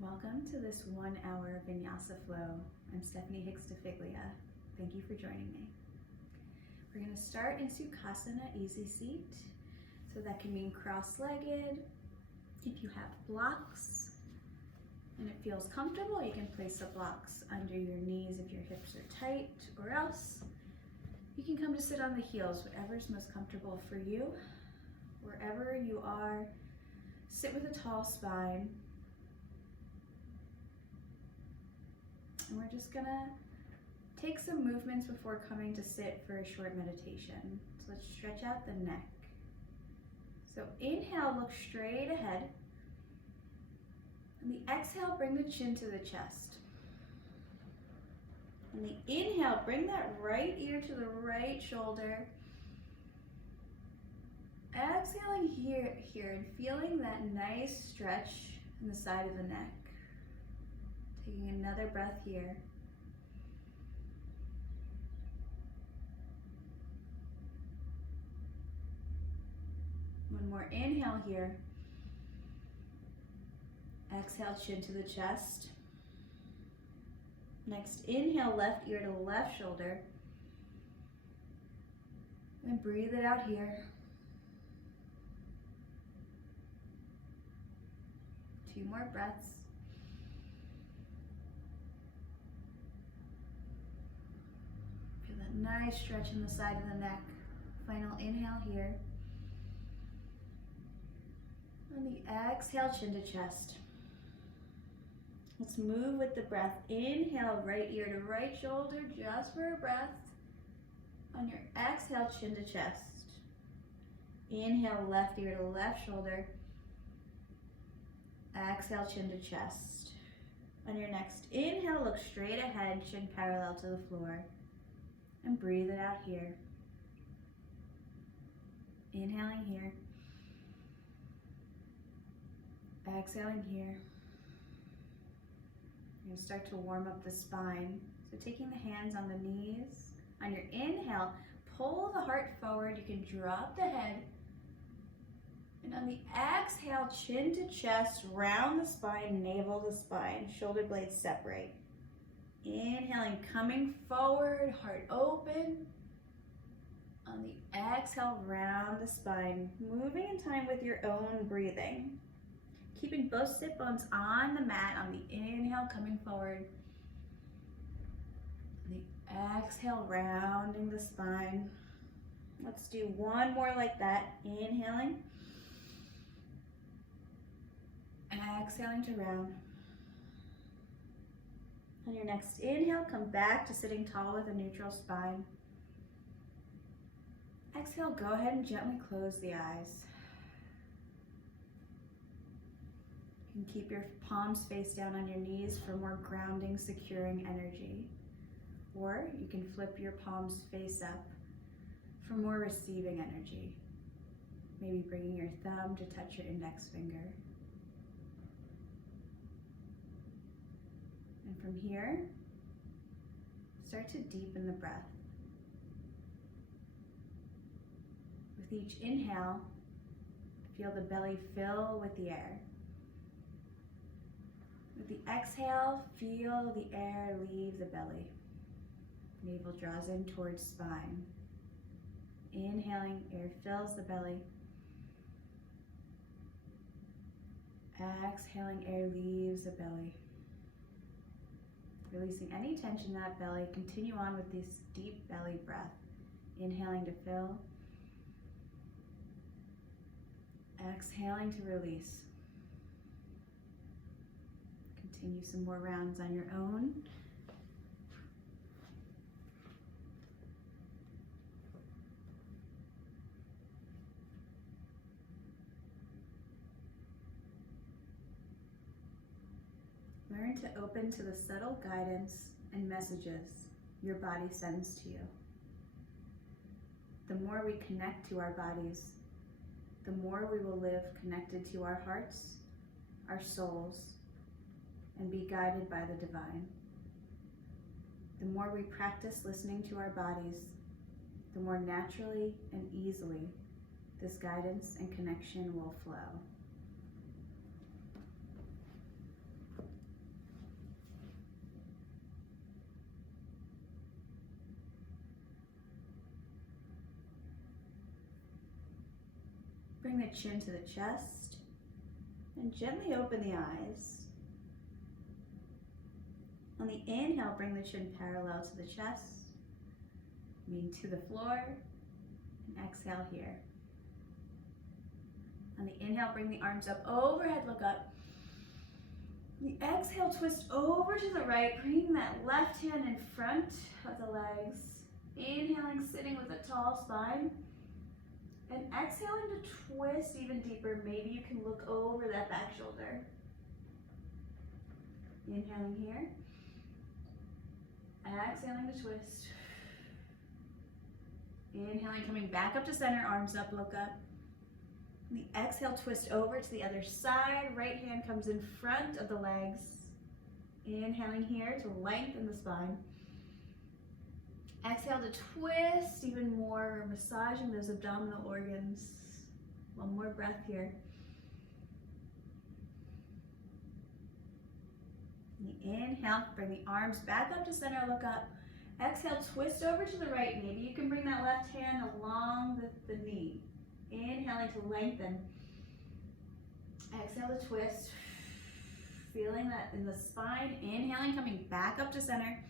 Welcome to this 1 hour Vinyasa flow. I'm Stephanie Hicks DeFiglia. Thank you for joining me. We're going to start in Sukhasana, easy seat. So that can mean cross-legged. If you have blocks and it feels comfortable, you can place the blocks under your knees if your hips are tight, or else you can come to sit on the heels, whatever is most comfortable for you. Wherever you are, sit with a tall spine. And we're just gonna take some movements before coming to sit for a short meditation. So let's stretch out the neck. So inhale, look straight ahead. And the exhale, bring the chin to the chest. And the inhale, bring that right ear to the right shoulder. Exhaling here and feeling that nice stretch in the side of the neck. Taking another breath here. One more inhale here. Exhale, chin to the chest. Next, inhale, left ear to left shoulder. And breathe it out here. 2 more breaths. Feel that nice stretch in the side of the neck. Final inhale here. On the exhale, chin to chest. Let's move with the breath. Inhale, right ear to right shoulder, just for a breath. On your exhale, chin to chest. Inhale, left ear to left shoulder. Exhale, chin to chest. On your next inhale, look straight ahead, chin parallel to the floor. And breathe it out here. Inhaling here. Exhaling here. You're going to start to warm up the spine. So taking the hands on the knees. On your inhale, pull the heart forward. You can drop the head. And on the exhale, chin to chest, round the spine, navel to spine, shoulder blades separate. Inhaling, coming forward, heart open. On the exhale, round the spine, moving in time with your own breathing. Keeping both sit bones on the mat. On the inhale, coming forward. On the exhale, rounding the spine. Let's do one more like that. Inhaling. Exhaling to round. On your next inhale, come back to sitting tall with a neutral spine. Exhale, go ahead and gently close the eyes. You can keep your palms face down on your knees for more grounding, securing energy. Or you can flip your palms face up for more receiving energy. Maybe bringing your thumb to touch your index finger. And from here, start to deepen the breath. With each inhale, feel the belly fill with the air. With the exhale, feel the air leave the belly. Navel draws in towards spine. Inhaling, air fills the belly. Exhaling, air leaves the belly. Releasing any tension in that belly. Continue on with this deep belly breath. Inhaling to fill. Exhaling to release. Continue some more rounds on your own. Learn to open to the subtle guidance and messages your body sends to you. The more we connect to our bodies, the more we will live connected to our hearts, our souls, and be guided by the divine. The more we practice listening to our bodies, the more naturally and easily this guidance and connection will flow. bring the chin to the chest and gently open the eyes. On the inhale, bring the chin parallel to the chest, mean to the floor, and exhale here. On the inhale, bring the arms up overhead, look up. The exhale, twist over to the right, bringing that left hand in front of the legs. Inhaling, sitting with a tall spine. And exhaling to twist even deeper. Maybe you can look over that back shoulder. Inhaling here. Exhaling to twist. Inhaling, coming back up to center, arms up, look up. And the exhale, twist over to the other side. Right hand comes in front of the legs. Inhaling here to lengthen the spine. Exhale to twist even more, massaging those abdominal organs. One more breath here. Inhale, bring the arms back up to center, look up. Exhale, twist over to the right. Maybe you can bring that left hand along the knee. Inhaling to lengthen. Exhale to twist. Feeling that in the spine. Inhaling, coming back up to center.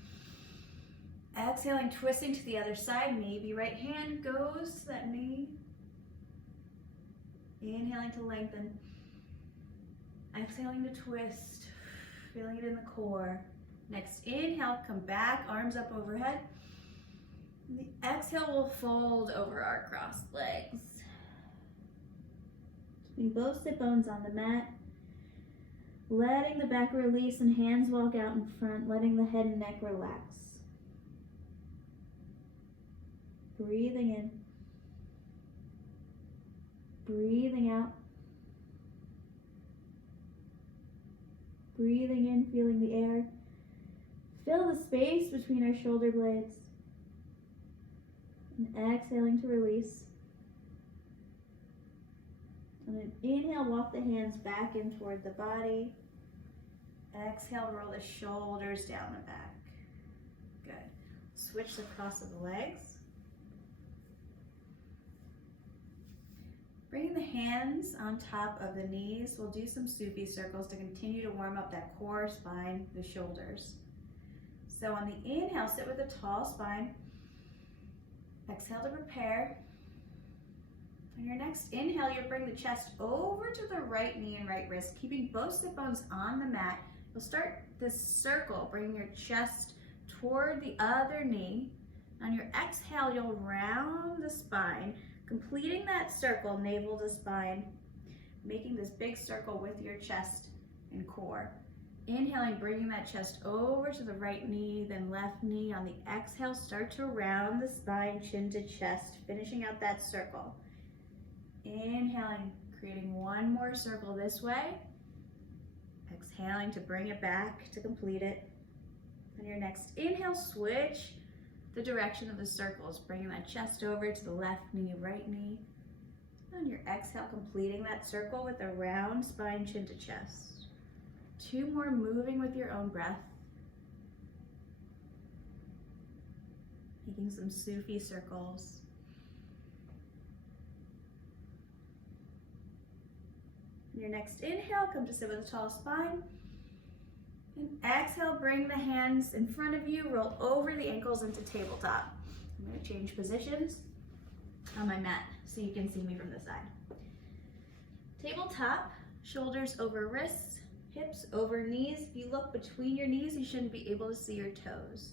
Exhaling, twisting to the other side. Maybe right hand goes to that knee. Inhaling to lengthen. Exhaling to twist. Feeling it in the core. Next inhale, come back, arms up overhead. And the exhale will fold over our crossed legs. Keeping both sit bones on the mat. Letting the back release and hands walk out in front, letting the head and neck relax. Breathing in. Breathing out. Breathing in, feeling the air. Fill the space between our shoulder blades. And exhaling to release. And then inhale, walk the hands back in toward the body. Exhale, roll the shoulders down the back. Good. Switch the cross of the legs. Bringing the hands on top of the knees, we'll do some Sufi circles to continue to warm up that core, spine, the shoulders. So on the inhale, sit with a tall spine. Exhale to prepare. On your next inhale, you'll bring the chest over to the right knee and right wrist, keeping both sit bones on the mat. You'll start this circle, bringing your chest toward the other knee. On your exhale, you'll round the spine, completing that circle, navel to spine, making this big circle with your chest and core. Inhaling, bringing that chest over to the right knee, then left knee. On the exhale, start to round the spine, chin to chest, finishing out that circle. Inhaling, creating one more circle this way. Exhaling to bring it back to complete it. On your next inhale, switch the direction of the circles, bringing that chest over to the left knee, right knee. On your exhale, completing that circle with a round spine, chin to chest. 2 more, moving with your own breath. Making some Sufi circles. On your next inhale, come to sit with a tall spine. And exhale, bring the hands in front of you, roll over the ankles into tabletop. I'm going to change positions on my mat so you can see me from this side. Tabletop, shoulders over wrists, hips over knees. If you look between your knees, you shouldn't be able to see your toes.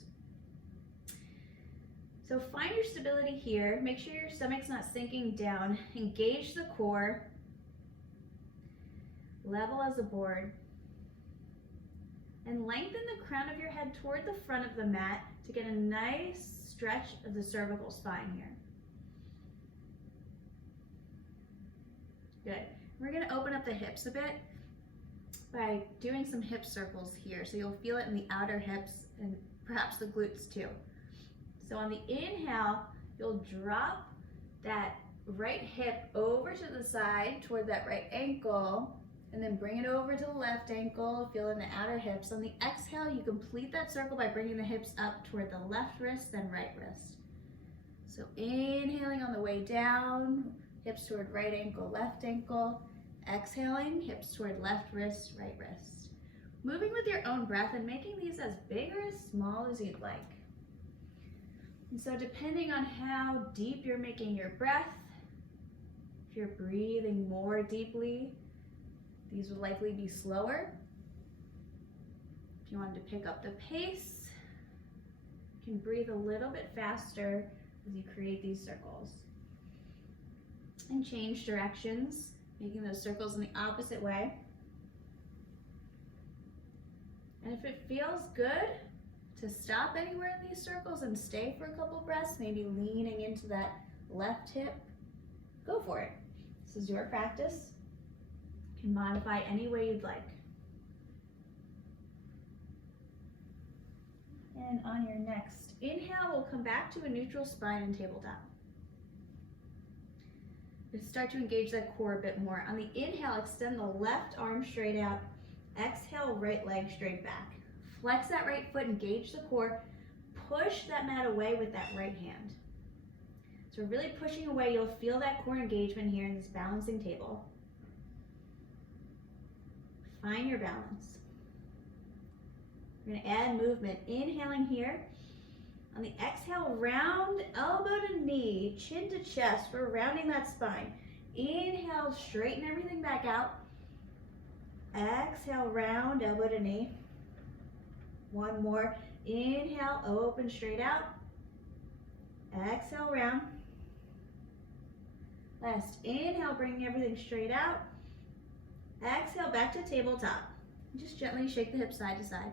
So find your stability here. Make sure your stomach's not sinking down. Engage the core. Level as a board. And lengthen the crown of your head toward the front of the mat to get a nice stretch of the cervical spine here. Good. We're going to open up the hips a bit by doing some hip circles here. So you'll feel it in the outer hips and perhaps the glutes too. So on the inhale, you'll drop that right hip over to the side toward that right ankle, and then bring it over to the left ankle, feel in the outer hips. On the exhale, you complete that circle by bringing the hips up toward the left wrist, then right wrist. So inhaling on the way down, hips toward right ankle, left ankle. Exhaling, hips toward left wrist, right wrist. Moving with your own breath and making these as big or as small as you'd like. And so depending on how deep you're making your breath, if you're breathing more deeply, these would likely be slower. If you wanted to pick up the pace, you can breathe a little bit faster as you create these circles. And change directions, making those circles in the opposite way. And if it feels good to stop anywhere in these circles and stay for a couple breaths, maybe leaning into that left hip, go for it. This is your practice. You can modify any way you'd like. And on your next inhale, we'll come back to a neutral spine and tabletop. We'll start to engage that core a bit more. On the inhale, extend the left arm straight out. Exhale, right leg straight back. Flex that right foot, engage the core. Push that mat away with that right hand. So really pushing away, you'll feel that core engagement here in this balancing table. Find your balance. We're gonna add movement. Inhaling here. On the exhale, round elbow to knee, chin to chest. We're rounding that spine. Inhale, straighten everything back out. Exhale, round elbow to knee. One more. Inhale, open straight out. Exhale, round. Last inhale, bringing everything straight out. Exhale, back to tabletop. Just gently shake the hips side to side.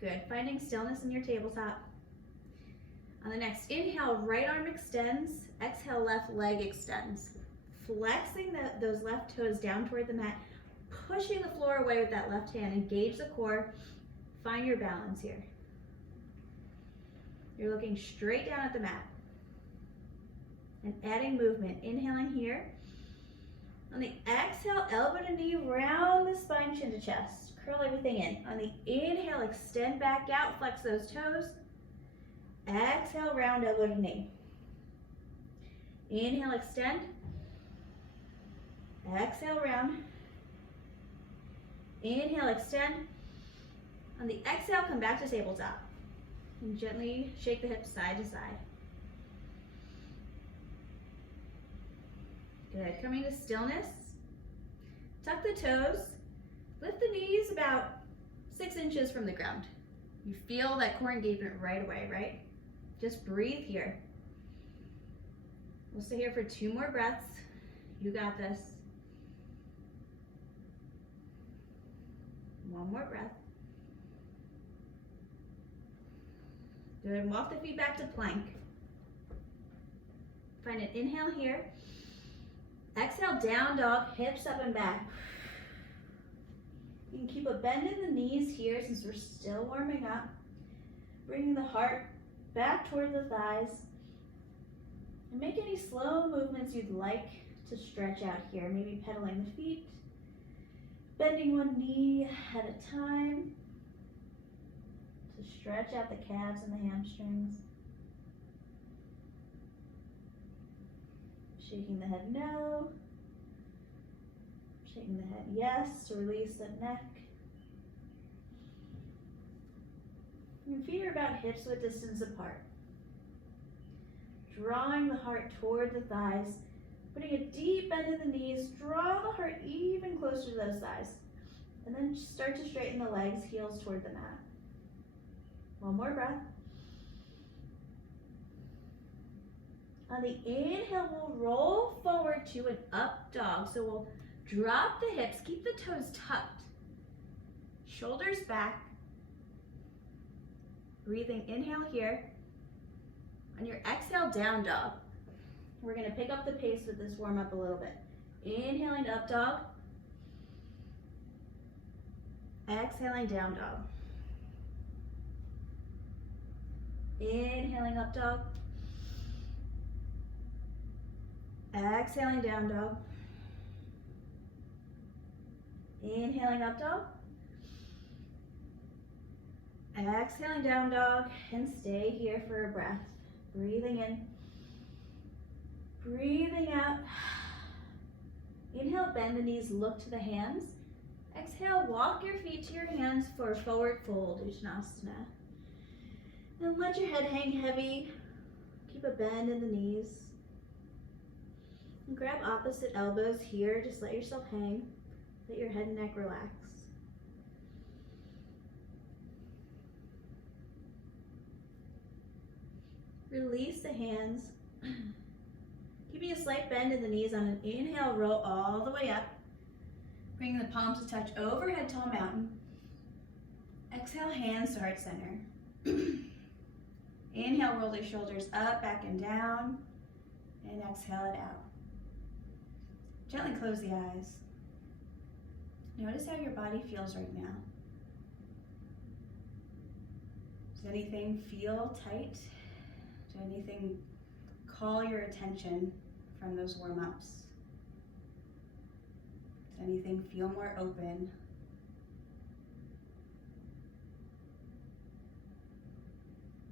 Good, finding stillness in your tabletop. On the next inhale, right arm extends. Exhale, left leg extends. Flexing those left toes down toward the mat. Pushing the floor away with that left hand. Engage the core. Find your balance here. You're looking straight down at the mat. And adding movement. Inhaling here. On the exhale, elbow to knee, round the spine, chin to chest. Curl everything in. On the inhale, extend back out, flex those toes. Exhale, round elbow to knee. Inhale, extend. Exhale, round. Inhale, extend. On the exhale, come back to tabletop. And gently shake the hips side to side. Good, coming to stillness. Tuck the toes. Lift the knees about 6 inches from the ground. You feel that core engagement right away, right? Just breathe here. We'll stay here for 2 more breaths. You got this. 1 more breath. Good, walk the feet back to plank. Find an inhale here. Exhale, down dog, hips up and back. You can keep a bend in the knees here since we're still warming up. Bringing the heart back toward the thighs. And make any slow movements you'd like to stretch out here. Maybe pedaling the feet. Bending one knee at a time to stretch out the calves and the hamstrings. Shaking the head no. Shaking the head yes to release the neck. Your feet are about hips width distance apart. Drawing the heart toward the thighs. Putting a deep bend in the knees. Draw the heart even closer to those thighs. And then start to straighten the legs, heels toward the mat. 1 more breath. On the inhale, we'll roll forward to an up dog. So we'll drop the hips, keep the toes tucked. Shoulders back. Breathing, inhale here. On your exhale, down dog. We're gonna pick up the pace with this warm up a little bit. Inhaling to up dog. Exhaling, down dog. Inhaling, up dog. Exhaling, down dog. Inhaling, up dog. Exhaling, down dog. And stay here for a breath. Breathing in. Breathing out. Inhale, bend the knees, look to the hands. Exhale, walk your feet to your hands for forward fold, Uttanasana. And let your head hang heavy. Keep a bend in the knees. And grab opposite elbows here. Just let yourself hang. Let your head and neck relax. Release the hands. Keeping a slight bend in the knees on an inhale, roll all the way up. Bring the palms to touch overhead, tall mountain. Exhale, hands to heart center. Inhale, roll the shoulders up, back and down. And exhale it out. Gently close the eyes. Notice how your body feels right now. Does anything feel tight? Does anything call your attention from those warm-ups? Does anything feel more open?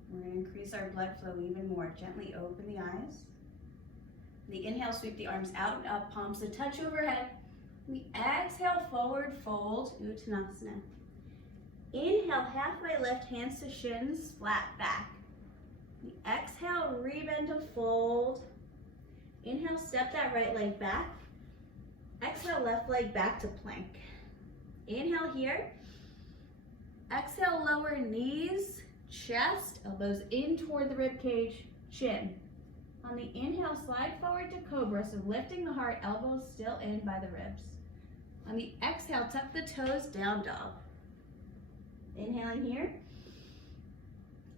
We're going to increase our blood flow even more. Gently open the eyes. The inhale, sweep the arms out and up, palms to touch overhead. We exhale, forward fold, Uttanasana. Inhale, halfway lift, hands to shins, flat back. We exhale, rebend to fold. Inhale, step that right leg back. Exhale, left leg back to plank. Inhale here. Exhale, lower knees, chest, elbows in toward the rib cage, chin. On the inhale, slide forward to cobra, so lifting the heart, elbows still in by the ribs. On the exhale, tuck the toes, down dog. Inhaling here.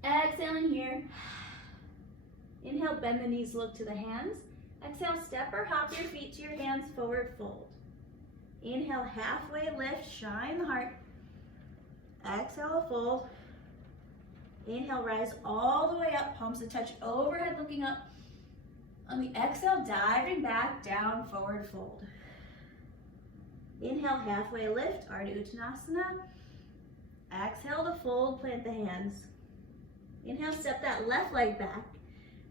Exhaling here. Inhale, bend the knees, look to the hands. Exhale, step or hop your feet to your hands, forward fold. Inhale, halfway lift, shine the heart. Exhale, fold. Inhale, rise all the way up, palms to touch overhead, looking up. On the exhale, diving back, down, forward fold. Inhale, halfway lift, Ardha Uttanasana. Exhale to fold, plant the hands. Inhale, step that left leg back.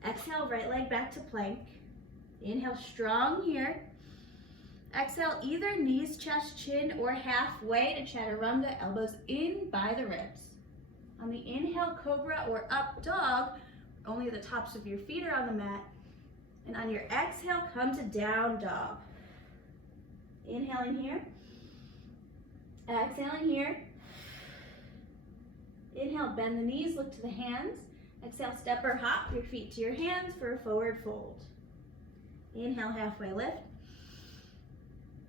Exhale, right leg back to plank. Inhale, strong here. Exhale, either knees, chest, chin, or halfway to chaturanga, elbows in by the ribs. On the inhale, cobra or up dog, only the tops of your feet are on the mat. And on your exhale, come to down dog. Inhaling here. Exhaling here. Inhale, bend the knees, look to the hands. Exhale, step or hop your feet to your hands for a forward fold. Inhale, halfway lift.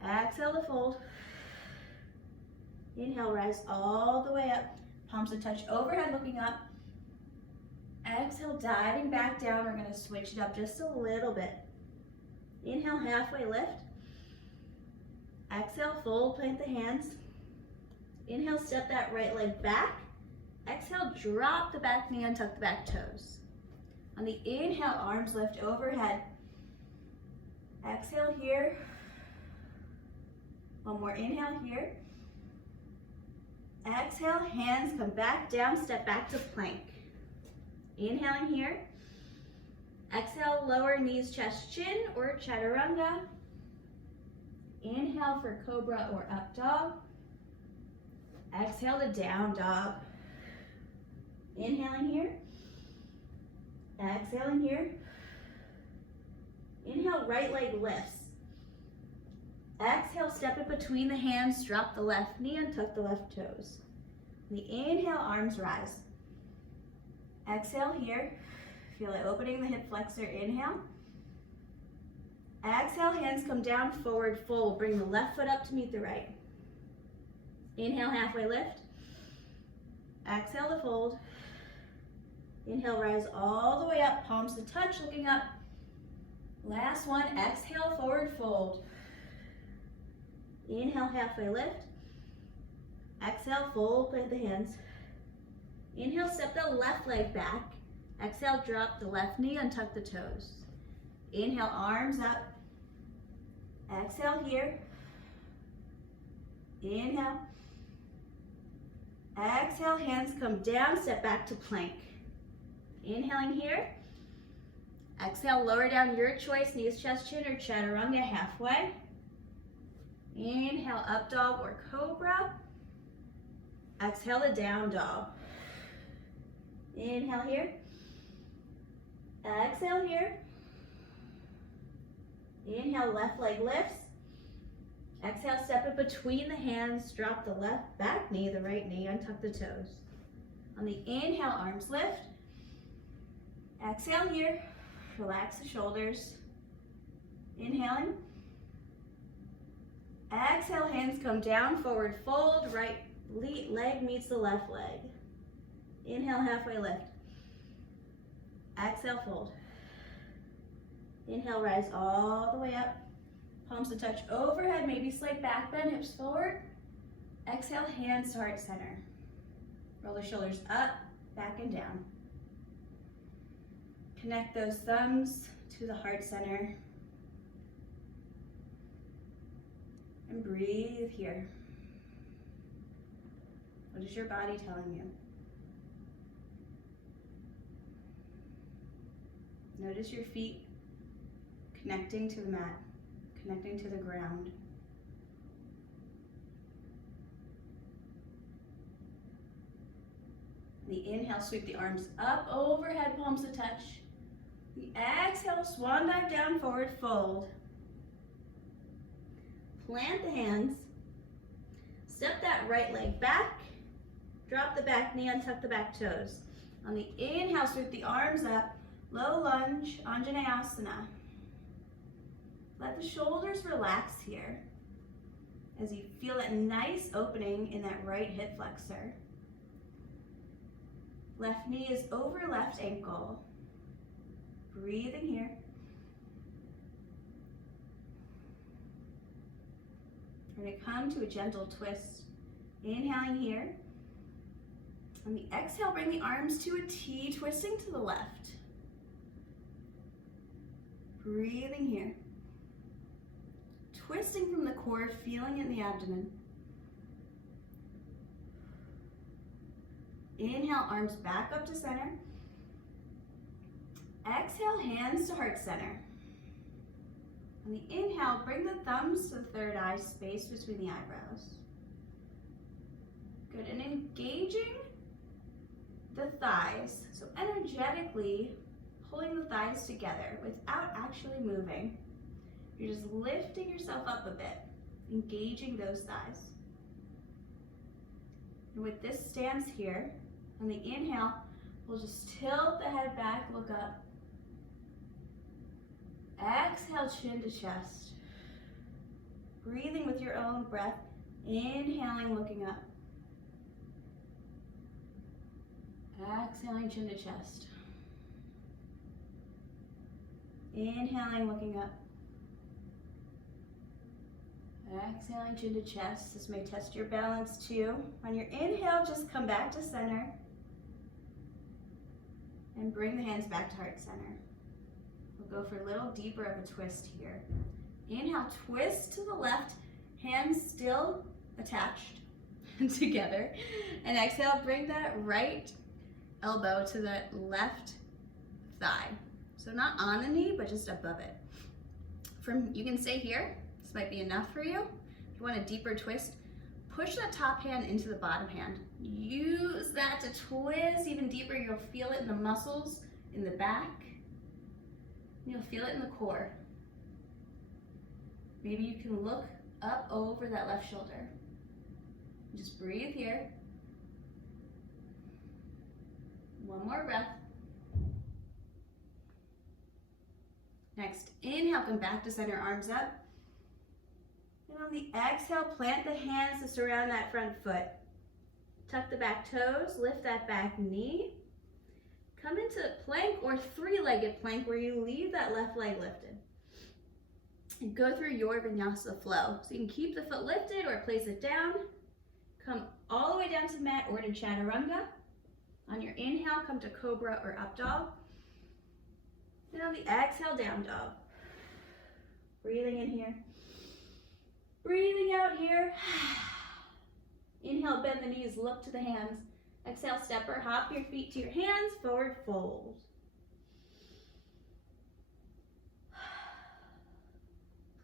Exhale to fold. Inhale, rise all the way up. Palms to touch overhead, looking up. Exhale, diving back down. We're going to switch it up just a little bit. Inhale, halfway lift. Exhale, fold, plant the hands. Inhale, step that right leg back. Exhale, drop the back knee and tuck the back toes. On the inhale, arms lift overhead. Exhale here. One more inhale here. Exhale, hands come back down, step back to plank. Inhaling here. Exhale, lower knees, chest, chin, or chaturanga. Inhale for cobra or up dog. Exhale to down dog. Inhaling here. Exhaling here. Inhale, right leg lifts. Exhale, step it between the hands, drop the left knee and tuck the left toes. The inhale, arms rise. Exhale here. Feel it opening the hip flexor. Inhale. Exhale, hands come down, forward fold. Bring the left foot up to meet the right. Inhale, halfway lift. Exhale to fold. Inhale, rise all the way up, palms to touch, looking up. Last one, exhale, forward fold. Inhale, halfway lift. Exhale, fold, plant the hands. Inhale, step the left leg back. Exhale, drop the left knee, untuck the toes. Inhale, arms up. Exhale here. Inhale. Exhale, hands come down, step back to plank. Inhaling here. Exhale, lower down your choice, knees, chest, chin, or chaturanga halfway. Inhale, up dog or cobra. Exhale to down dog. Inhale here. Exhale here. Inhale, left leg lifts. Exhale, step it between the hands. Drop the left back knee, the right knee, untuck the toes. On the inhale, arms lift. Exhale here. Relax the shoulders. Inhaling. Exhale, hands come down, forward fold, right leg meets the left leg. Inhale, halfway lift. Exhale, fold. Inhale, rise all the way up. Palms to touch overhead, maybe slight back bend, hips forward. Exhale, hands to heart center. Roll the shoulders up, back and down. Connect those thumbs to the heart center. And breathe here. What is your body telling you? Notice your feet connecting to the mat, connecting to the ground. The inhale, sweep the arms up, overhead, palms to touch. The exhale, swan dive down, forward fold. Plant the hands. Step that right leg back. Drop the back knee, untuck the back toes. On the inhale, sweep the arms up. Low lunge, Anjaneyasana. Let the shoulders relax here as you feel that nice opening in that right hip flexor. Left knee is over left ankle. Breathing here. We're going to come to a gentle twist. Inhaling here. On the exhale, bring the arms to a T, twisting to the left. Breathing here. Twisting from the core, feeling it in the abdomen. Inhale, arms back up to center. Exhale, hands to heart center. On the inhale, bring the thumbs to the third eye, space between the eyebrows. Good, and engaging the thighs. So energetically pulling the thighs together without actually moving. You're just lifting yourself up a bit, engaging those thighs. And with this stance here, on the inhale, we'll just tilt the head back, look up. Exhale, chin to chest. Breathing with your own breath. Inhaling, looking up. Exhaling, chin to chest. Inhaling, looking up. Exhaling, chin to chest. This may test your balance too. On your inhale, just come back to center. And bring the hands back to heart center. We'll go for a little deeper of a twist here. Inhale, twist to the left, hands still attached together. And exhale, bring that right elbow to the left thigh. So not on the knee, but just above it. You can stay here. This might be enough for you. If you want a deeper twist, push that top hand into the bottom hand. Use that to twist even deeper. You'll feel it in the muscles in the back. You'll feel it in the core. Maybe you can look up over that left shoulder. Just breathe here. One more breath. Next, inhale, come back to center, arms up. And on the exhale, plant the hands to surround that front foot. Tuck the back toes, lift that back knee. Come into plank or three-legged plank where you leave that left leg lifted. And go through your Vinyasa flow. So you can keep the foot lifted or place it down. Come all the way down to mat or to chaturanga. On your inhale, come to cobra or up dog. And on the exhale, down dog. Breathing in here. Breathing out here. Inhale, bend the knees, look to the hands. Exhale, stepper, hop your feet to your hands, forward fold.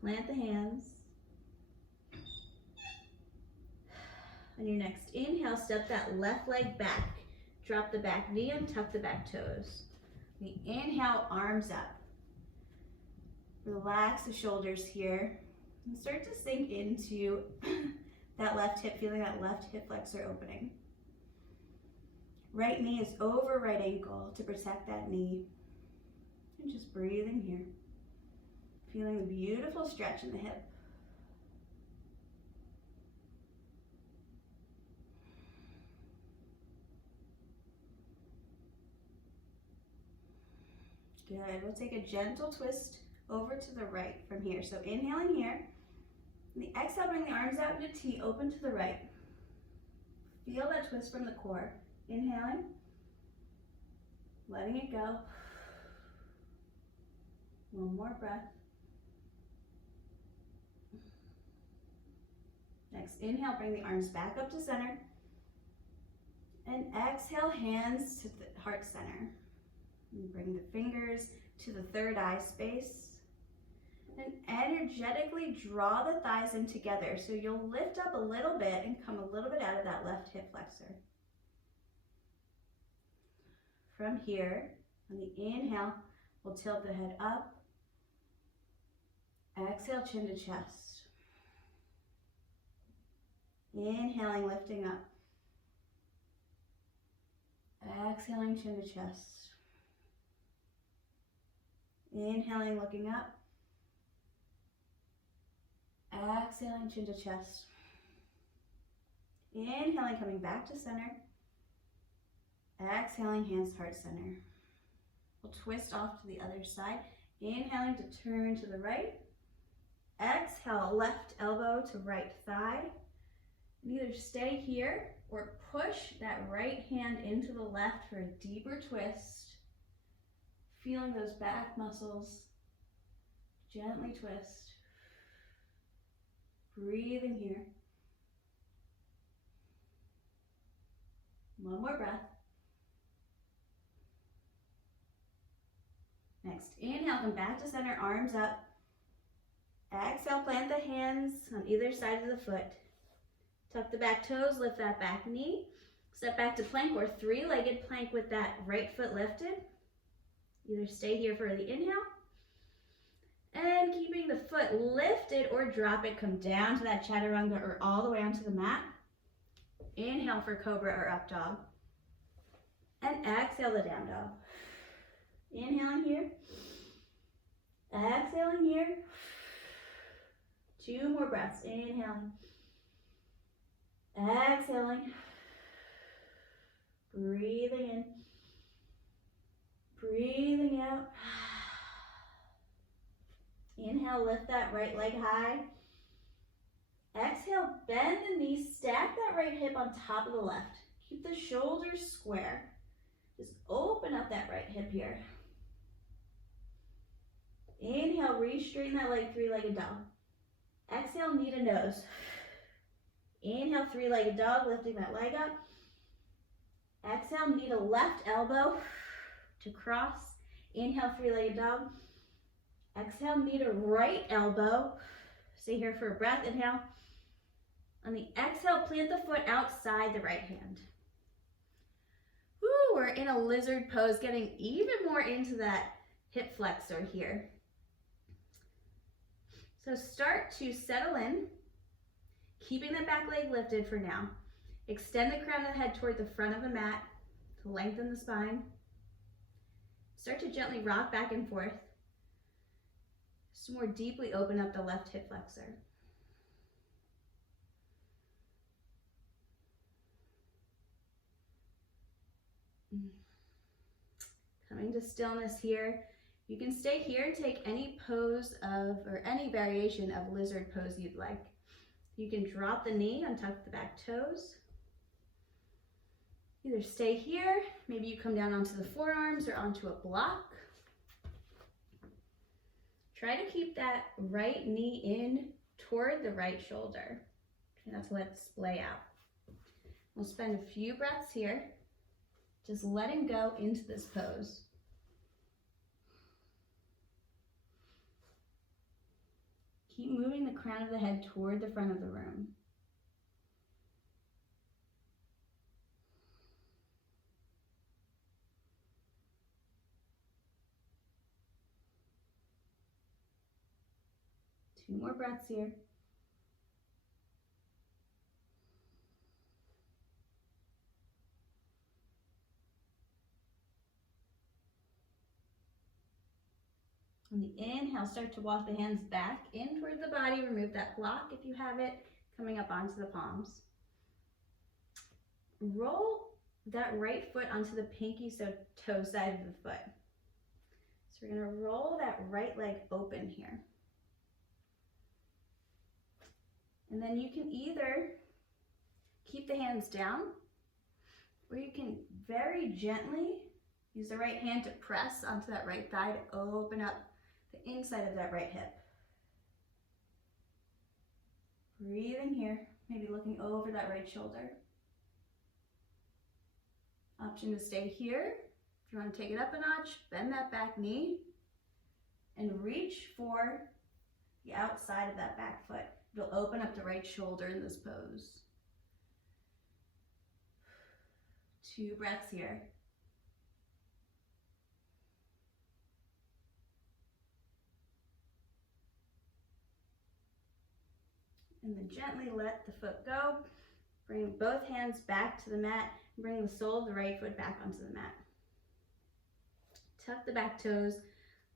Plant the hands. On your next inhale, step that left leg back. Drop the back knee and tuck the back toes. The inhale, arms up. Relax the shoulders here. And start to sink into that left hip, feeling that left hip flexor opening. Right knee is over right ankle to protect that knee. And just breathing here. Feeling the beautiful stretch in the hip. Good. We'll take a gentle twist over to the right from here. So inhaling here. And the exhale, bring the arms out into T, open to the right. Feel that twist from the core. Inhaling. Letting it go. One more breath. Next, inhale, bring the arms back up to center. And exhale, hands to the heart center. And bring the fingers to the third eye space. And energetically draw the thighs in together. So you'll lift up a little bit and come a little bit out of that left hip flexor. From here, on the inhale, we'll tilt the head up. Exhale, chin to chest. Inhaling, lifting up. Exhaling, chin to chest. Inhaling, looking up. Exhaling, chin to chest. Inhaling, coming back to center. Exhaling, hands to heart center. We'll twist off to the other side. Inhaling to turn to the right. Exhale, left elbow to right thigh. And either stay here or push that right hand into the left for a deeper twist. Feeling those back muscles. Gently twist. Breathing here. One more breath. Next, inhale, come back to center, arms up. Exhale, plant the hands on either side of the foot. Tuck the back toes, lift that back knee. Step back to plank or three-legged plank with that right foot lifted. Either stay here for the inhale. And keeping the foot lifted or drop it, come down to that chaturanga or all the way onto the mat. Inhale for cobra or up dog. And exhale the down dog. Inhaling here. Exhaling here. 2 more breaths. Inhaling. Exhaling. Breathing in. Breathing out. Inhale, lift that right leg high. Exhale, bend the knee, stack that right hip on top of the left. Keep the shoulders square. Just open up that right hip here. Inhale, re-straighten that leg, three-legged dog. Exhale, knee to nose. Inhale, three-legged dog, lifting that leg up. Exhale, knee to left elbow to cross. Inhale, three-legged dog. Exhale, knee to right elbow. Stay here for a breath. Inhale. On the exhale, plant the foot outside the right hand. Woo, we're in a lizard pose, getting even more into that hip flexor here. So start to settle in, keeping the back leg lifted for now. Extend the crown of the head toward the front of the mat to lengthen the spine. Start to gently rock back and forth. Just to more deeply open up the left hip flexor. Coming to stillness here. You can stay here and take any pose of, or any variation of lizard pose you'd like. You can drop the knee, untuck the back toes. Either stay here, maybe you come down onto the forearms or onto a block. Try to keep that right knee in toward the right shoulder. Try not to let it splay out. We'll spend a few breaths here, just letting go into this pose. Keep moving the crown of the head toward the front of the room. Two more breaths here. On the inhale, start to walk the hands back in toward the body. Remove that block if you have it, coming up onto the palms. Roll that right foot onto the pinky toe side of the foot. So we're gonna roll that right leg open here. And then you can either keep the hands down, or you can very gently use the right hand to press onto that right thigh to open up the inside of that right hip. Breathing here, maybe looking over that right shoulder. Option to stay here. If you want to take it up a notch, bend that back knee and reach for the outside of that back foot. It'll open up the right shoulder in this pose. 2 breaths here. And then gently let the foot go. Bring both hands back to the mat. Bring the sole of the right foot back onto the mat. Tuck the back toes.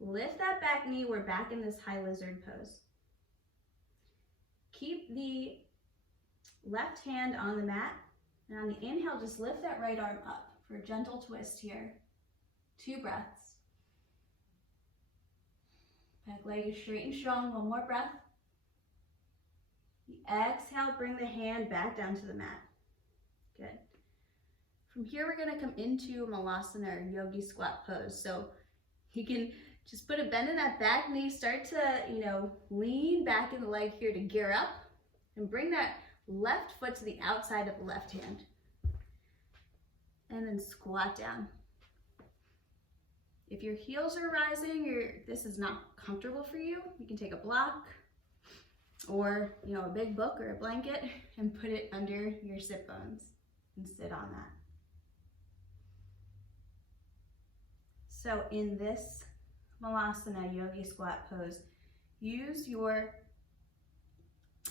Lift that back knee. We're back in this high lizard pose. Keep the left hand on the mat. And on the inhale, just lift that right arm up for a gentle twist here. 2 breaths. Back leg is straight and strong. 1 more breath. Exhale, bring the hand back down to the mat. Good. From here, we're gonna come into Malasana or yogi squat pose. So you can just put a bend in that back knee, start to, lean back in the leg here to gear up and bring that left foot to the outside of the left hand. And then squat down. If your heels are rising, this is not comfortable for you, you can take a block or a big book or a blanket and put it under your sit bones and sit on that. So in this Malasana yogi squat pose, use your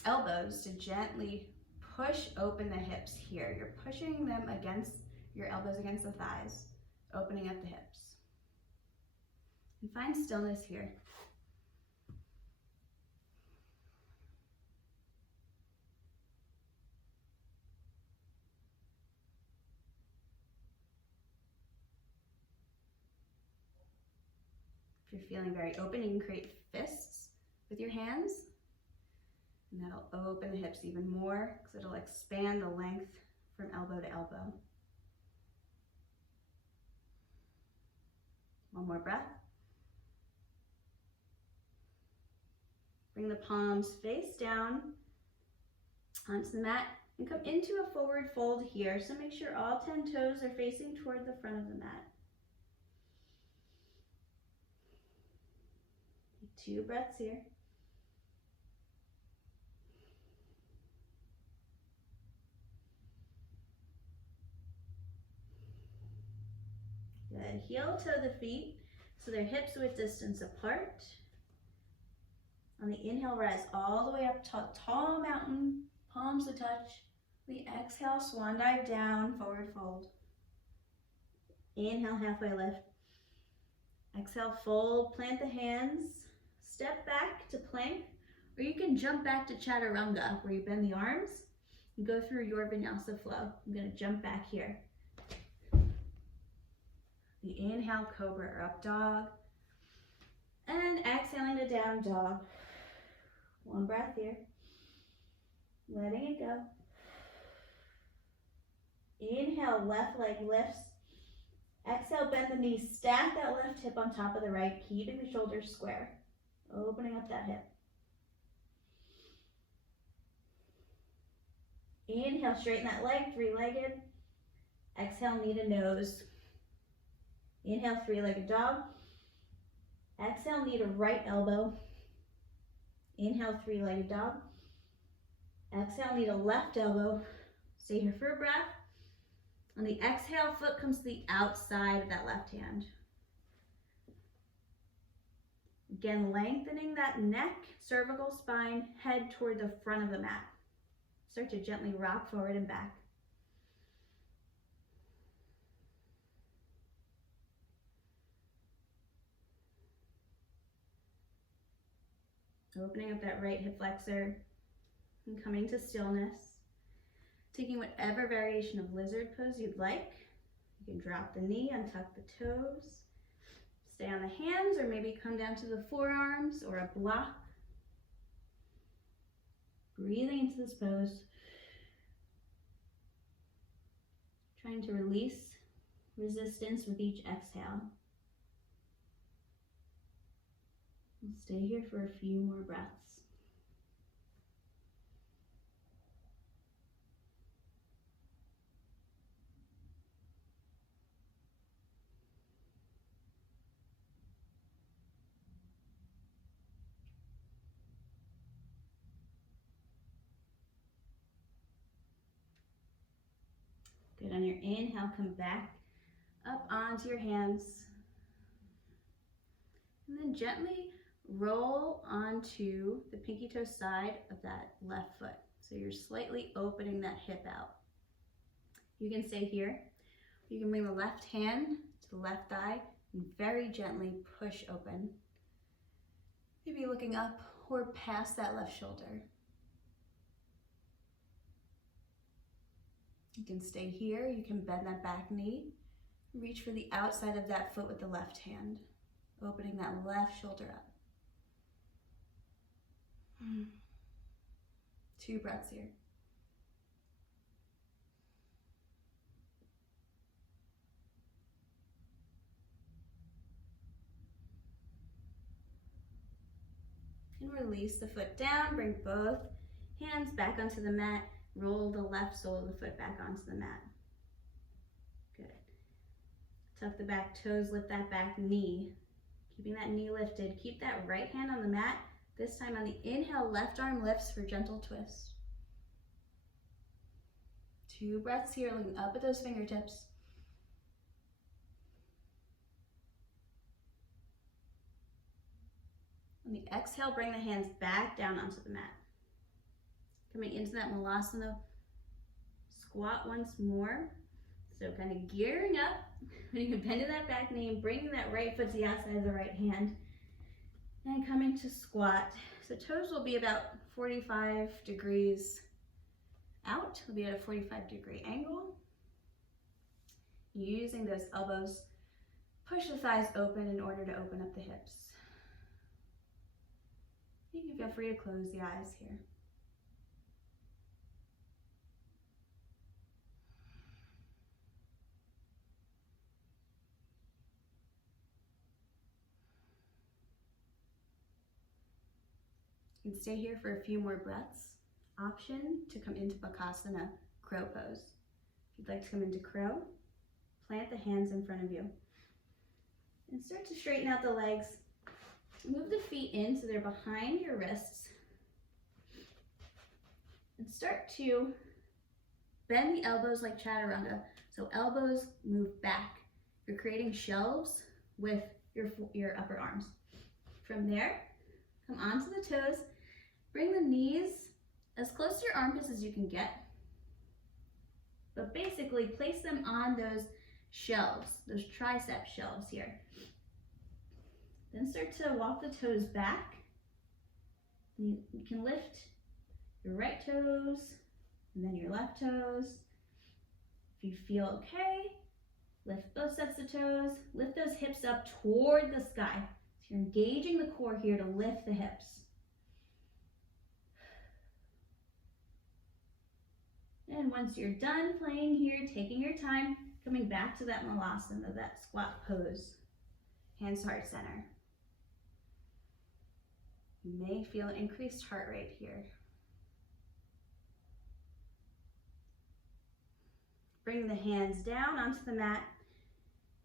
elbows to gently push open the hips here. You're pushing them against your elbows against the thighs, opening up the hips. And find stillness here. If you're feeling very open, you can create fists with your hands. And that'll open the hips even more because it'll expand the length from elbow to elbow. 1 more breath. Bring the palms face down onto the mat and come into a forward fold here. So make sure all 10 toes are facing toward the front of the mat. 2 breaths here. Good. Heel toe the feet so they're hips width distance apart. On the inhale, rise all the way up to tall mountain, palms to touch. The exhale, swan dive down, forward fold. Inhale, halfway lift. Exhale, fold, plant the hands, step back to plank, or you can jump back to chaturanga, where you bend the arms and go through your vinyasa flow. I'm gonna jump back here. The inhale, cobra or up dog, and exhaling to down dog. 1 breath here, letting it go. Inhale, left leg lifts. Exhale, bend the knees, stack that left hip on top of the right, keeping the shoulders square, opening up that hip. Inhale, straighten that leg, 3-legged. Exhale, knee to nose. Inhale, 3-legged dog. Exhale, knee to right elbow. Inhale, three-legged dog. Exhale, knee to left elbow. Stay here for a breath. On the exhale, foot comes to the outside of that left hand. Again, lengthening that neck, cervical spine, head toward the front of the mat. Start to gently rock forward and back. Opening up that right hip flexor and coming to stillness. Taking whatever variation of lizard pose you'd like. You can drop the knee, untuck the toes. Stay on the hands or maybe come down to the forearms or a block. Breathing into this pose. Trying to release resistance with each exhale. And stay here for a few more breaths. Good. On your inhale, come back up onto your hands. And then gently roll onto the pinky toe side of that left foot. So you're slightly opening that hip out. You can stay here. You can bring the left hand to the left thigh and very gently push open. Maybe looking up or past that left shoulder. You can stay here. You can bend that back knee. Reach for the outside of that foot with the left hand, opening that left shoulder up. 2 breaths here. And release the foot down. Bring both hands back onto the mat. Roll the left sole of the foot back onto the mat. Good. Tuck the back toes, lift that back knee. Keeping that knee lifted. Keep that right hand on the mat. This time on the inhale, left arm lifts for gentle twist. 2 breaths here, looking up at those fingertips. On the exhale, bring the hands back down onto the mat. Coming into that malasana squat once more. So kind of gearing up, putting a bend in that back knee and bringing that right foot to the outside of the right hand. And coming to squat. So toes will be about 45 degrees out. They'll be at a 45-degree angle. Using those elbows, push the thighs open in order to open up the hips. You can feel free to close the eyes here. You can stay here for a few more breaths. Option to come into Bakasana, crow pose. If you'd like to come into crow, plant the hands in front of you. And start to straighten out the legs. Move the feet in so they're behind your wrists. And start to bend the elbows like chaturanga. So elbows move back. You're creating shelves with your upper arms. From there, come onto the toes. Bring the knees as close to your armpits as you can get. But basically place them on those shelves, those tricep shelves here. Then start to walk the toes back. You can lift your right toes and then your left toes. If you feel okay, lift both sets of toes. Lift those hips up toward the sky. So you're engaging the core here to lift the hips. And once you're done playing here, taking your time, coming back to that malasana, that squat pose. Hands heart center. You may feel increased heart rate here. Bring the hands down onto the mat.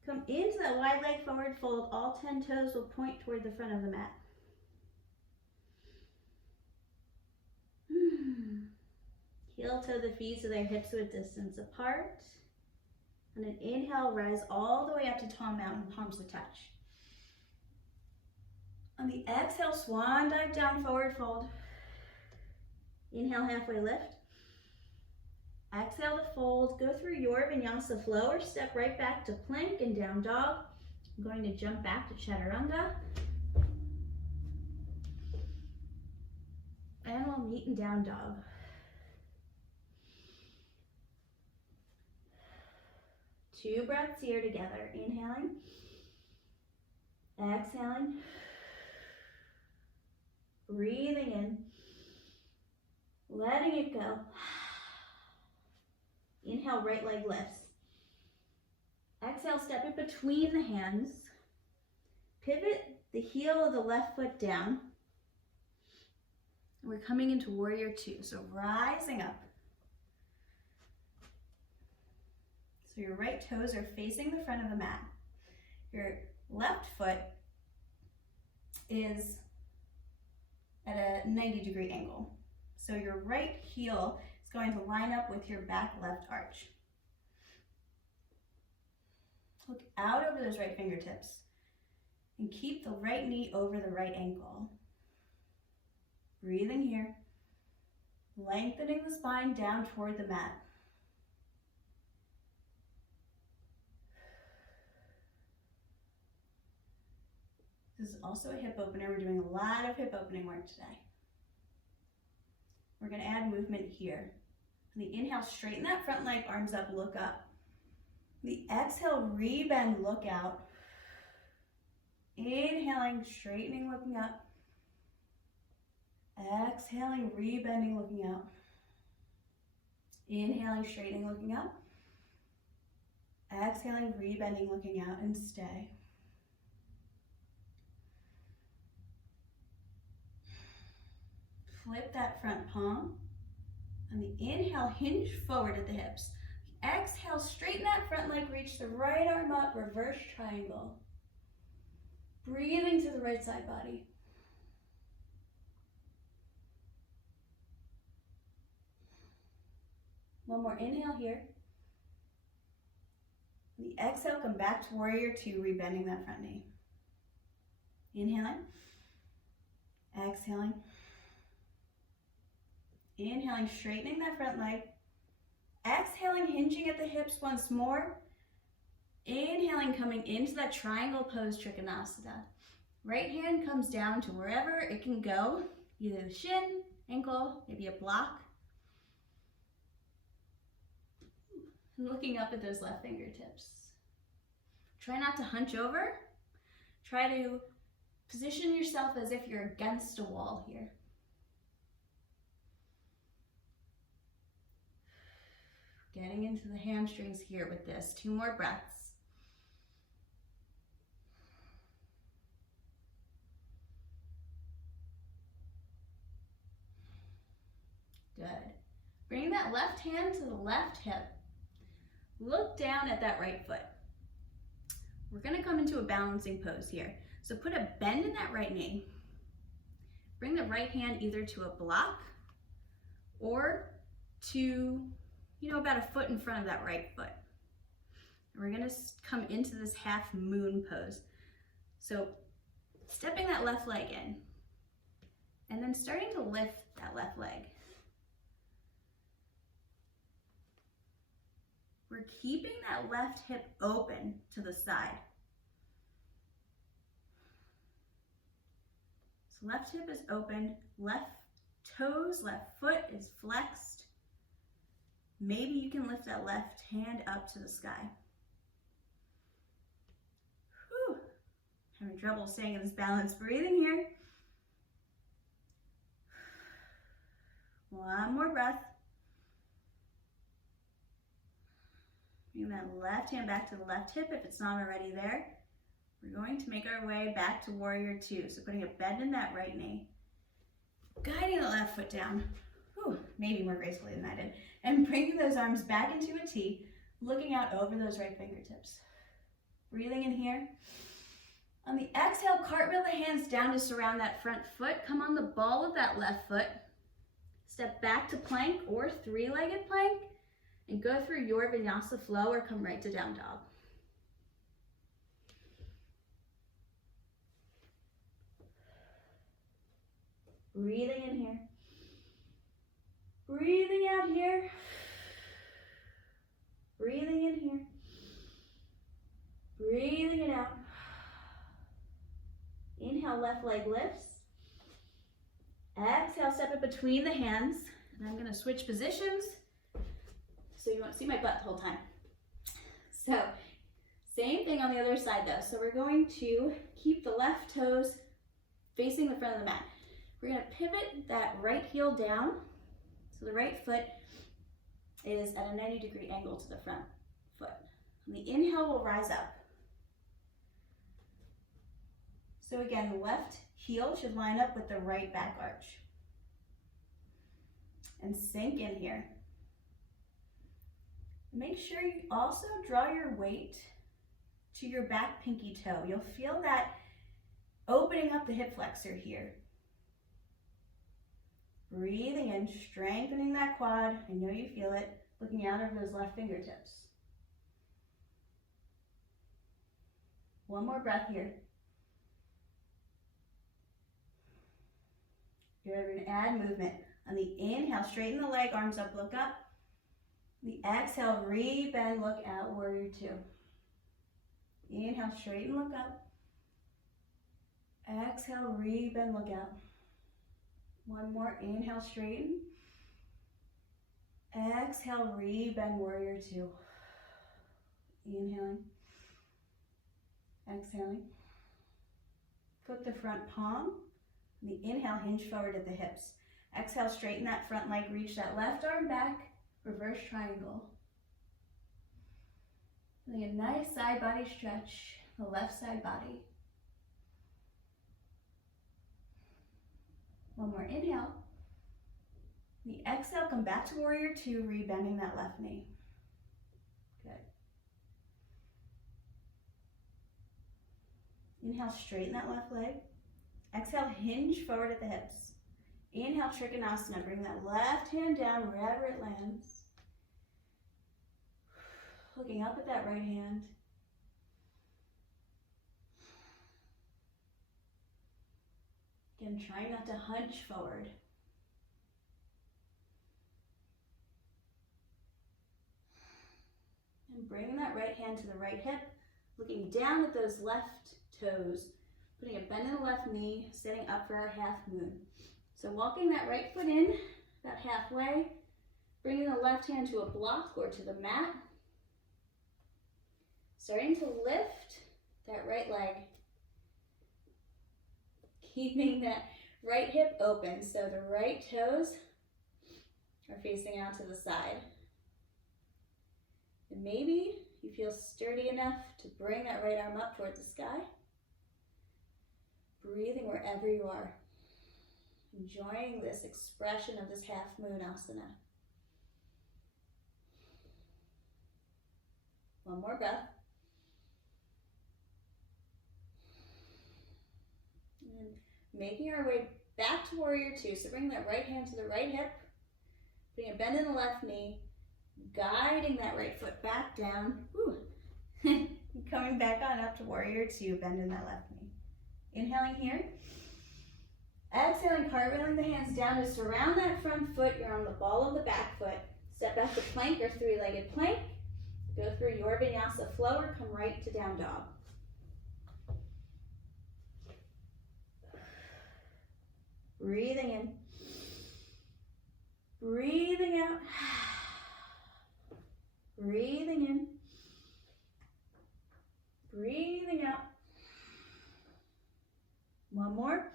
Come into that wide leg forward fold. All 10 toes will point toward the front of the mat. Heel toe the feet so their hips width distance apart. On an inhale, rise all the way up to tall mountain, palms to touch. On the exhale, swan dive down, forward fold. Inhale, halfway lift. Exhale to fold. Go through your Vinyasa flow or step right back to plank and down dog. I'm going to jump back to Chaturanga. And we'll meet in down dog. Two breaths here together. Inhaling. Exhaling. Breathing in. Letting it go. Inhale, right leg lifts. Exhale, step it between the hands. Pivot the heel of the left foot down. We're coming into warrior two, so rising up. So your right toes are facing the front of the mat. Your left foot is at a 90-degree angle. So your right heel is going to line up with your back left arch. Look out over those right fingertips and keep the right knee over the right ankle. Breathing here, lengthening the spine down toward the mat. This is also a hip opener. We're doing a lot of hip opening work today. We're going to add movement here. On the inhale, straighten that front leg, arms up, look up. The exhale, rebend, look out. Inhaling, straightening, looking up. Exhaling, rebending, looking out. Inhaling, straightening, looking up. Exhaling, rebending, looking out, and stay. Flip that front palm. On the inhale, hinge forward at the hips. Exhale, straighten that front leg, reach the right arm up, reverse triangle. Breathing to the right side body. One more inhale here. On the exhale, come back to warrior two, rebending that front knee. Inhaling. Exhaling. Inhaling, straightening that front leg. Exhaling, hinging at the hips once more. Inhaling, coming into that triangle pose, Trikonasana. Right hand comes down to wherever it can go, either the shin, ankle, maybe a block. And looking up at those left fingertips. Try not to hunch over. Try to position yourself as if you're against a wall here. Getting into the hamstrings here with this. 2 more breaths. Good. Bring that left hand to the left hip. Look down at that right foot. We're going to come into a balancing pose here. So put a bend in that right knee. Bring the right hand either to a block or to about a foot in front of that right foot. And we're going to come into this half moon pose. So stepping that left leg in and then starting to lift that left leg. We're keeping that left hip open to the side. So left hip is open, left toes, left foot is flexed. Maybe you can lift that left hand up to the sky. Whew. Having trouble staying in this balanced breathing here. One more breath. Bring that left hand back to the left hip if it's not already there. We're going to make our way back to warrior two. So putting a bend in that right knee. Guiding the left foot down. Whew, maybe more gracefully than I did. And bringing those arms back into a T, looking out over those right fingertips. Breathing in here. On the exhale, cartwheel the hands down to surround that front foot. Come on the ball of that left foot. Step back to plank or three-legged plank and go through your Vinyasa flow or come right to down dog. Breathing in here. Breathing out here. Breathing in here. Breathing it out. Inhale, left leg lifts. Exhale, step it between the hands. And I'm gonna switch positions so you won't see my butt the whole time. So, same thing on the other side though. So we're going to keep the left toes facing the front of the mat. We're gonna pivot that right heel down. So the right foot is at a 90-degree angle to the front foot. On the inhale, we'll rise up. So again, the left heel should line up with the right back arch. And sink in here. Make sure you also draw your weight to your back pinky toe. You'll feel that opening up the hip flexor here. Breathing in, strengthening that quad. I know you feel it. Looking out over those left fingertips. One more breath here. Good, we're gonna add movement. On the inhale, straighten the leg, arms up, look up. The exhale, re-bend, look out, warrior two. Inhale, straighten, look up. Exhale, re-bend, look out. One more, inhale, straighten. Exhale, re-bend, warrior two. Inhaling. Exhaling. Flip the front palm. The inhale, hinge forward at the hips. Exhale, straighten that front leg, reach that left arm back, reverse triangle. Feeling a nice side body stretch, the left side body. One more inhale. The exhale, come back to warrior two, re-bending that left knee. Good. Inhale, straighten that left leg. Exhale, hinge forward at the hips. Inhale, Trikonasana. Bring that left hand down wherever it lands. Looking up at that right hand. Again, try not to hunch forward. And bring that right hand to the right hip, looking down at those left toes, putting a bend in the left knee, setting up for our half moon. So walking that right foot in, about halfway, bringing the left hand to a block or to the mat. Starting to lift that right leg. Keeping that right hip open so the right toes are facing out to the side. And maybe you feel sturdy enough to bring that right arm up towards the sky. Breathing wherever you are. Enjoying this expression of this half moon asana. One more breath. And making our way back to warrior two. So bring that right hand to the right hip. Putting a bend in the left knee. Guiding that right foot back down. Coming back on up to warrior two. Bend in that left knee. Inhaling here. Exhaling, cartwheeling the hands down to surround that front foot. You're on the ball of the back foot. Step back to plank or three-legged plank. Go through your Vinyasa flow or come right to down dog. Breathing in. Breathing out. Breathing in. Breathing out. One more.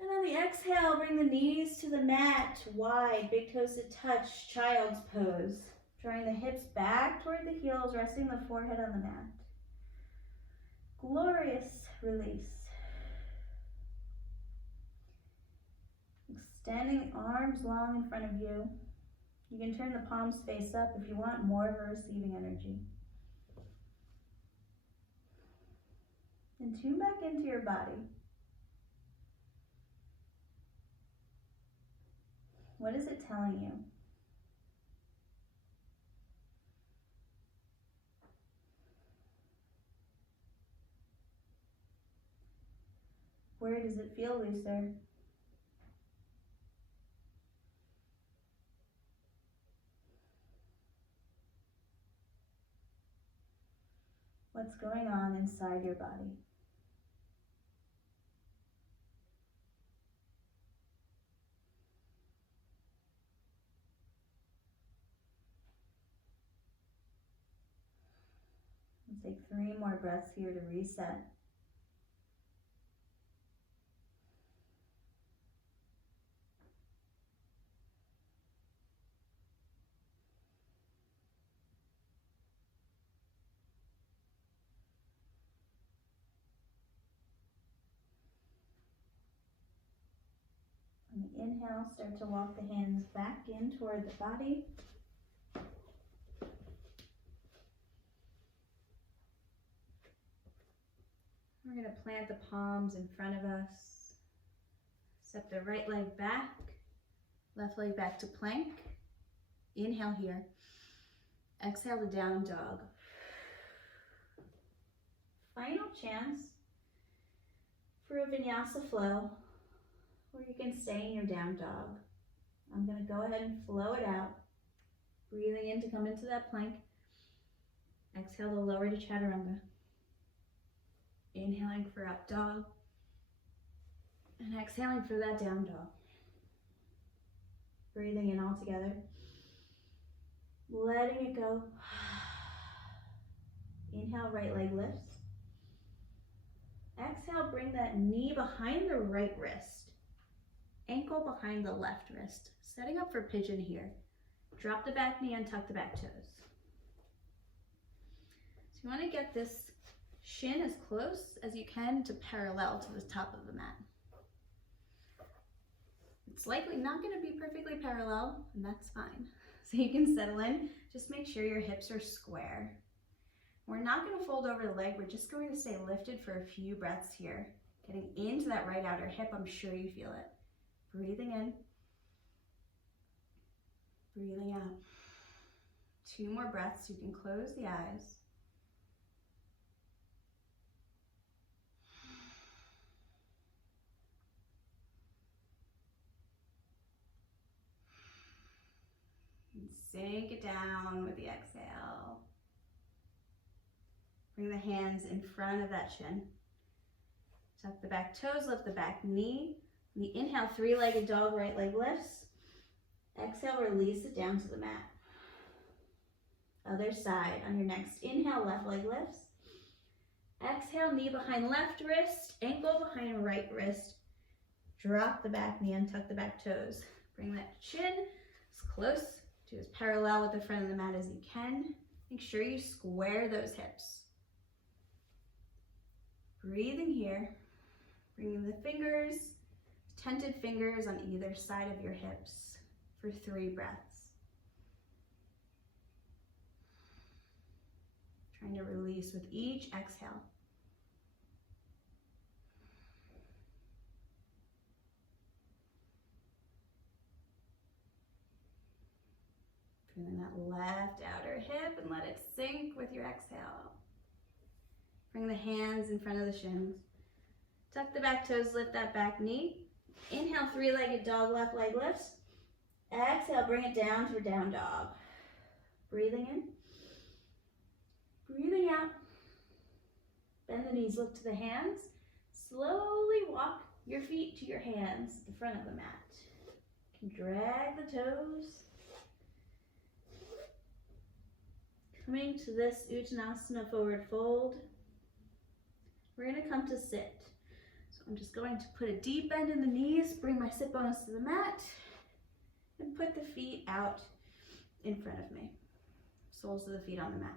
And on the exhale, bring the knees to the mat, wide, big toes to touch, child's pose. Drawing the hips back toward the heels, resting the forehead on the mat. Glorious release. Extending the arms long in front of you. You can turn the palms face up if you want more of a receiving energy. And tune back into your body. What is it telling you? Where does it feel looser? What's going on inside your body? Let's take 3 more breaths here to reset. On the inhale, start to walk the hands back in toward the body. We're going to plant the palms in front of us. Step the right leg back, left leg back to plank. Inhale here. Exhale to down dog. Final chance for a vinyasa flow, or you can stay in your down dog. I'm going to go ahead and flow it out. Breathing in to come into that plank. Exhale to lower to chaturanga. Inhaling for up dog. And exhaling for that down dog. Breathing in all together. Letting it go. Inhale, right leg lifts. Exhale, bring that knee behind the right wrist. Ankle behind the left wrist. Setting up for pigeon here. Drop the back knee and tuck the back toes. So you want to get this shin as close as you can to parallel to the top of the mat. It's likely not going to be perfectly parallel, and that's fine. So you can settle in. Just make sure your hips are square. We're not going to fold over the leg. We're just going to stay lifted for a few breaths here. Getting into that right outer hip. I'm sure you feel it. Breathing in. Breathing out. 2 more breaths. You can close the eyes. And sink it down with the exhale. Bring the hands in front of that shin. Tuck the back toes, lift the back knee. On the inhale, 3-legged dog, right leg lifts. Exhale, release it down to the mat. Other side. On your next inhale, left leg lifts. Exhale, knee behind left wrist, ankle behind right wrist. Drop the back knee and tuck the back toes. Bring that chin as close to as parallel with the front of the mat as you can. Make sure you square those hips. Breathing here, bringing the fingers, tented fingers on either side of your hips for 3 breaths. Trying to release with each exhale. Feeling that left outer hip and let it sink with your exhale. Bring the hands in front of the shins. Tuck the back toes, lift that back knee. Inhale, 3-legged dog, left leg lifts. Exhale, bring it down to a down dog. Breathing in. Breathing out. Bend the knees, look to the hands. Slowly walk your feet to your hands at the front of the mat. You can drag the toes. Coming to this Uttanasana forward fold. We're going to come to sit. So I'm just going to put a deep bend in the knees, bring my sit bones to the mat, and put the feet out in front of me. Soles of the feet on the mat.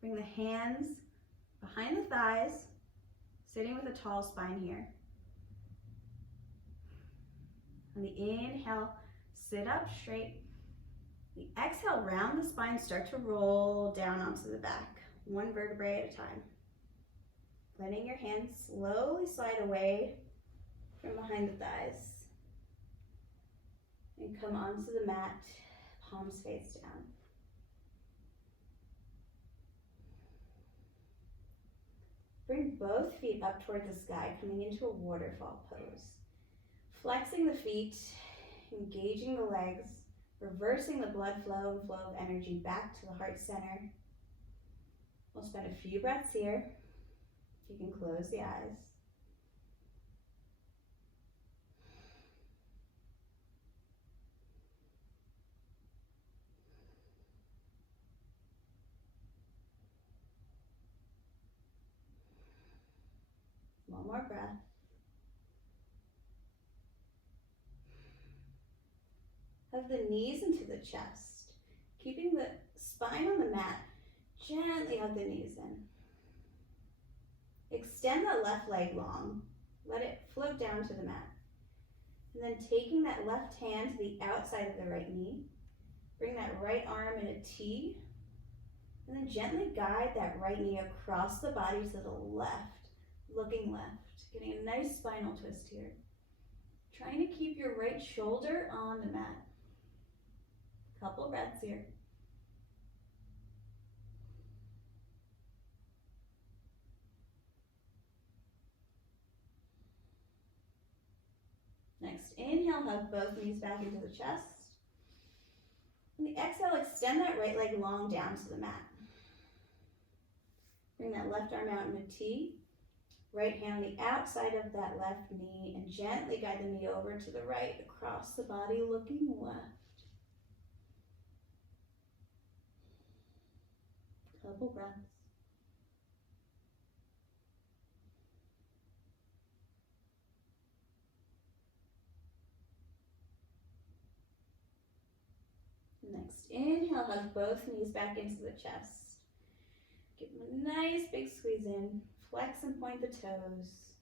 Bring the hands behind the thighs, sitting with a tall spine here. On the inhale, sit up straight. The exhale, round the spine, start to roll down onto the back. 1 vertebrae at a time. Letting your hands slowly slide away from behind the thighs. and come onto the mat, palms face down. Bring both feet up toward the sky, coming into a waterfall pose. Flexing the feet, engaging the legs, reversing the blood flow and flow of energy back to the heart center. We'll spend a few breaths here. You can close the eyes. One more breath. Hug the knees into the chest. Keeping the spine on the mat, gently hug the knees in. Extend that left leg long. Let it float down to the mat. And then taking that left hand to the outside of the right knee, bring that right arm in a T, and then gently guide that right knee across the body to the left, looking left. Getting a nice spinal twist here. Trying to keep your right shoulder on the mat. Couple breaths here. Next, inhale, hug both knees back into the chest. And the exhale, extend that right leg long down to the mat. Bring that left arm out in a T. Right hand on the outside of that left knee and gently guide the knee over to the right, across the body, looking left. Couple breaths. Next, inhale, hug both knees back into the chest. Give them a nice big squeeze in. Flex and point the toes.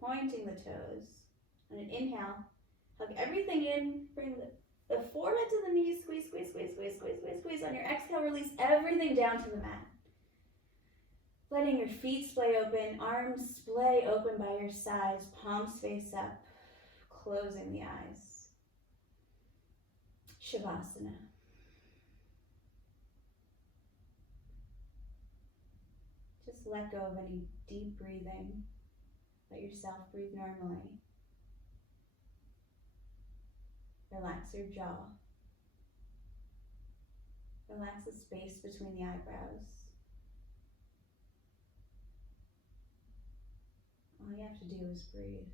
Pointing the toes. On an inhale, hug everything in. Bring the forehead to the knees. Squeeze, squeeze, squeeze, squeeze, squeeze, squeeze, squeeze. On your exhale, release everything down to the mat. Letting your feet splay open, arms splay open by your sides, palms face up, closing the eyes. Shavasana. Just let go of any deep breathing. Let yourself breathe normally. Relax your jaw. Relax the space between the eyebrows. All you have to do is breathe.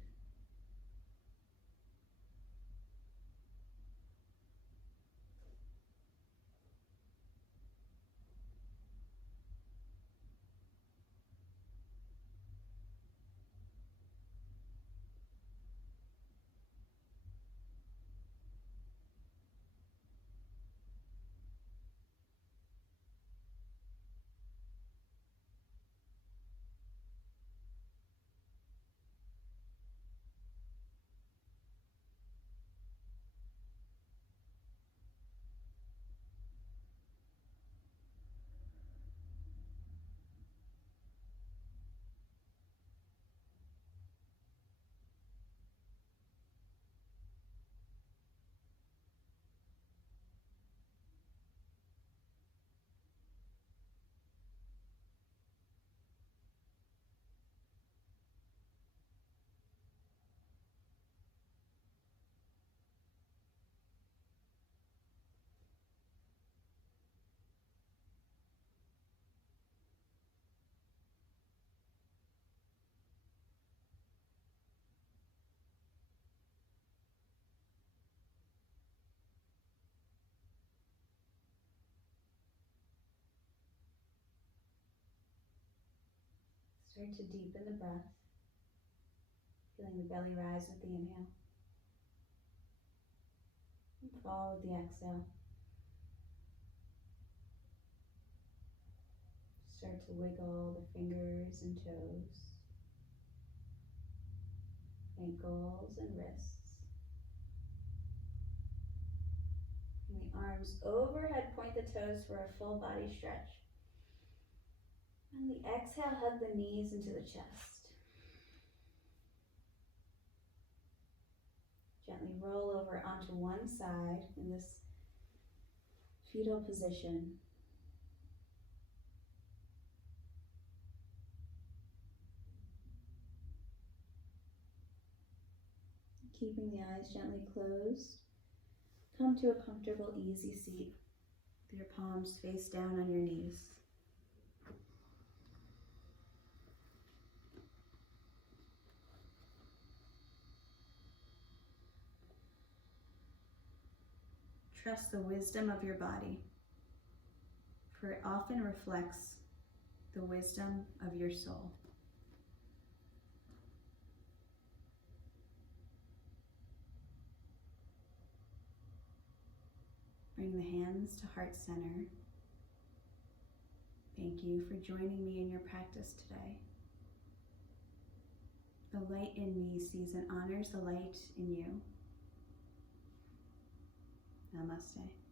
Start to deepen the breath, feeling the belly rise with the inhale and fall with the exhale. Start to wiggle the fingers and toes, ankles and wrists. And the arms overhead, point the toes for a full body stretch. On the exhale, hug the knees into the chest. Gently roll over over onto one side in this fetal position. Keeping the eyes gently closed, come to a comfortable, easy seat with your palms face down on your knees. Trust the wisdom of your body, for it often reflects the wisdom of your soul. Bring the hands to heart center. Thank you for joining me in your practice today. The light in me sees and honors the light in you. Namaste.